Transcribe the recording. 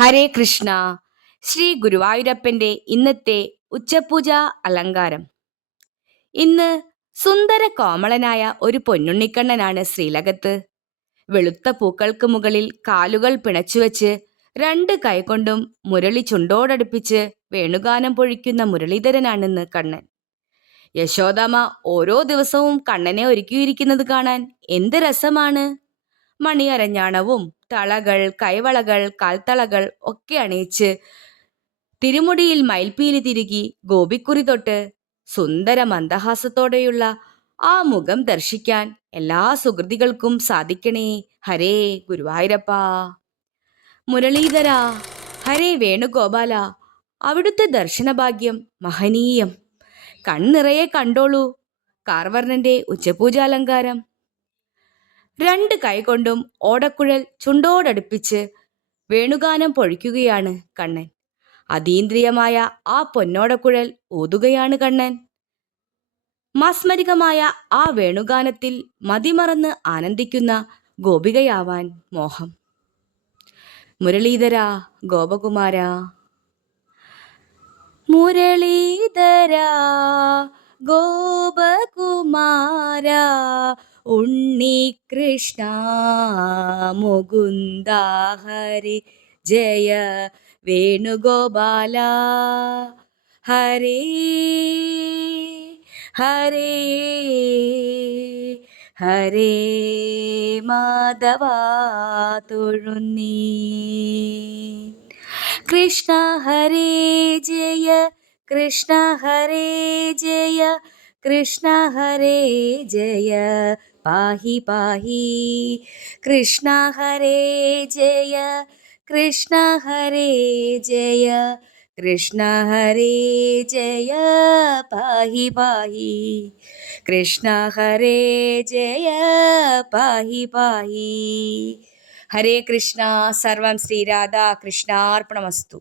ഹരേ കൃഷ്ണ. ശ്രീ ഗുരുവായൂരപ്പന്റെ ഇന്നത്തെ ഉച്ചപൂജ അലങ്കാരം. ഇന്ന് സുന്ദര കോമളനായ ഒരു പൊന്നുണ്ണിക്കണ്ണനാണ് ശ്രീലകത്ത്. വെളുത്ത പൂക്കൾക്ക് മുകളിൽ കാലുകൾ പിണച്ചുവെച്ച് രണ്ട് കൈകൊണ്ടും മുരളി ചുണ്ടോടടുപ്പിച്ച് വേണുഗാനം പൊഴിക്കുന്ന മുരളീധരനാണെന്ന് കണ്ണൻ. യശോദാമ്മ ഓരോ ദിവസവും കണ്ണനെ ഒരുക്കിയിരിക്കുന്നത് കാണാൻ എന്ത് രസമാണ്! മണിയരഞ്ഞാണവും തളകൾ, കൈവളകൾ, കാൽത്തളകൾ ഒക്കെ അണിയിച്ച് തിരുമുടിയിൽ മയിൽപ്പീലി തിരുകി ഗോപിക്കുറി തൊട്ട് സുന്ദര മന്ദഹാസത്തോടെയുള്ള ആ മുഖം ദർശിക്കാൻ എല്ലാ സുഹൃതികൾക്കും സാധിക്കണേ. ഹരേ ഗുരുവായൂരപ്പ. മുരളീധര, ഹരേ വേണുഗോപാല, അവിടുത്തെ ദർശനഭാഗ്യം മഹനീയം. കൺനിറയെ കണ്ടോളൂ കാർവർണന്റെ ഉച്ചപൂജാലങ്കാരം. രണ്ട് കൈകൊണ്ടും ഓടക്കുഴൽ ചുണ്ടോടടുപ്പിച്ച് വേണുഗാനം പൊഴിക്കുകയാണ് കണ്ണൻ. അതീന്ദ്രിയമായ ആ പൊന്നോടക്കുഴൽ ഊതുകയാണ് കണ്ണൻ. മാസ്മരികമായ ആ വേണുഗാനത്തിൽ മതിമറന്ന് ആനന്ദിക്കുന്ന ഗോപികയാവാൻ മോഹം. മുരളീധര ഗോപകുമാര. മുരളീധര ഗോപകുമാര, ഉണ്ണികൃഷ്ണ മുകുന്ദ ഹരി ജയ വേണുഗോപാല. ഹരേ ഹരേ ഹരേ മാധവ തൊഴുന്നീ. കൃഷ്ണ ഹരേ ജയ കൃഷ്ണ ഹരേ ജയ കൃഷ്ണ ഹരേ ജയ പാഹി പാഹി. കൃഷ്ണ ഹരേ ജയ കൃഷ്ണ ഹരേ ജയ കൃഷ്ണ ഹരേ ജയ പാഹി പാഹി. കൃഷ്ണ ഹരേ ജയ പാഹി പാഹി. ഹരേ കൃഷ്ണ. സർവം ശ്രീരാധാ കൃഷ്ണാർപ്പണമസ്തു.